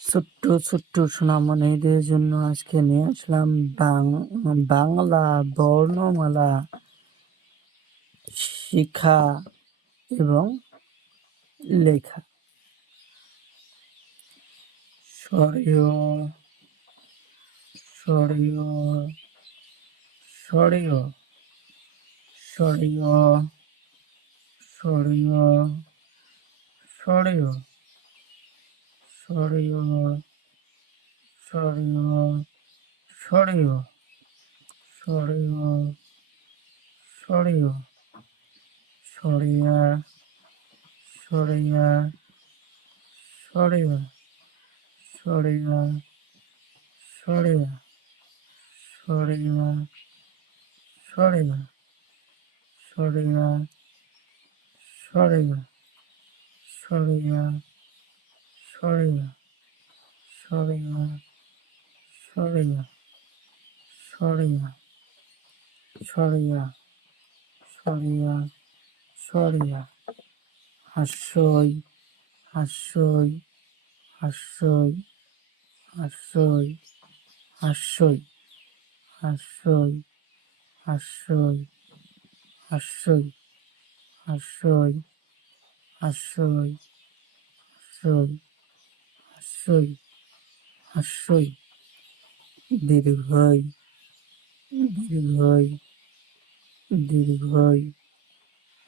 ছোট্ট ছোট্ট সোনামণিদের জন্য আজকে নিয়ে আসলাম বাংলা বর্ণমালা শিক্ষা এবং লেখা। স্বরীয় স্বরীয় স্বরীয় স্বরীয় স্বরীয় স্বরীয় স্বরীয় স্বরীয় স্বরীয় স্বরীয় স্বরীয় সরিয়া সরিয়া সরিয়া সরিয়া সরিয়া সরিয়া সরিয়া সরিয়া সরিয়া সরিয়া সরিয়া সরিয়া সরিয়া সরিয়া সরিয়া সরিয়া সরিয়া হাস্যই হাস্যই হাস্যই হাস্যই হাস্যই হাস্যই হাস্যই হাস্যই হাস্যই হাস্যই হাস্যই হাস্যই হাস্যই দীর্ঘই দীর্ঘই দীর্ঘই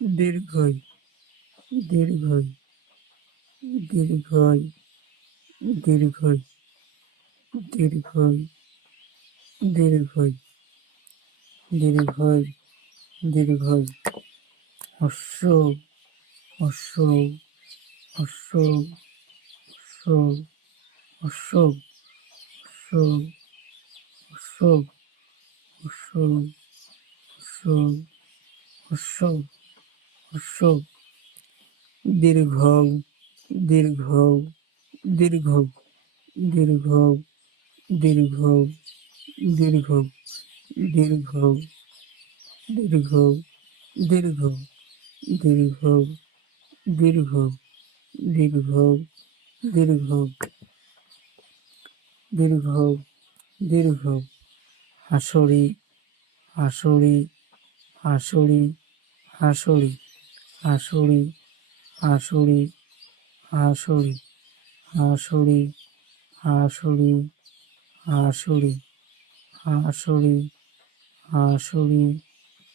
দীর্ঘই দীর্ঘই দীর্ঘই দীর্ঘই দীর্ঘই দীর্ঘই দীর্ঘই দীর্ঘই হস্য হস্য হস্য হস্য হস্য হস্য হস্য হস্য হস্য হস্য দীর্ঘ দীর্ঘ দীর্ঘ দীর্ঘ দীর্ঘ দীর্ঘ দীর্ঘ দীর্ঘ দীর্ঘ দীর্ঘ দীর্ঘ দীর্ঘ দীর্ঘ দীর্ঘ দীর্ঘ হাসরি হাসরি হাসরি হাসরি হাসরি হাসরি হাসরি হাসরি হাসরি হাসরি হাসরি হাসরি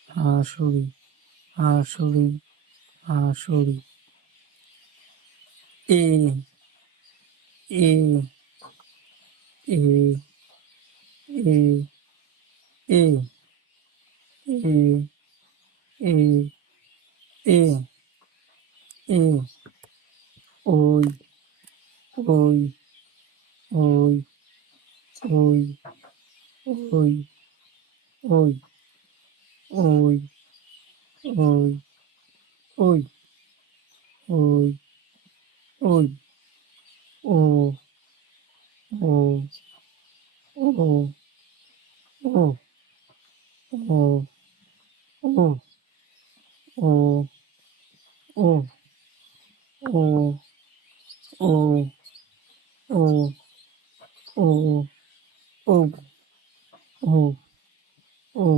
হাসরি হাসরি হাসরি এ এ এ এ এ এ এ এ এ ওই ওই ওই ওই ওই ওই ওই ওই ওই ওই ওই ও ও ও ও ও ও ও ও ও ও ও ও ও ও ও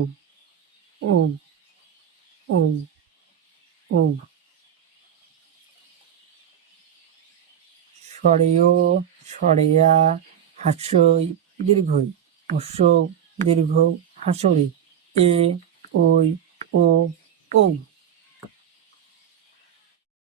ও ও ও স্বরেয় সরেয়া হাস্যই দীর্ঘই হস্য দীর্ঘ হাসরি এ ওই ও ও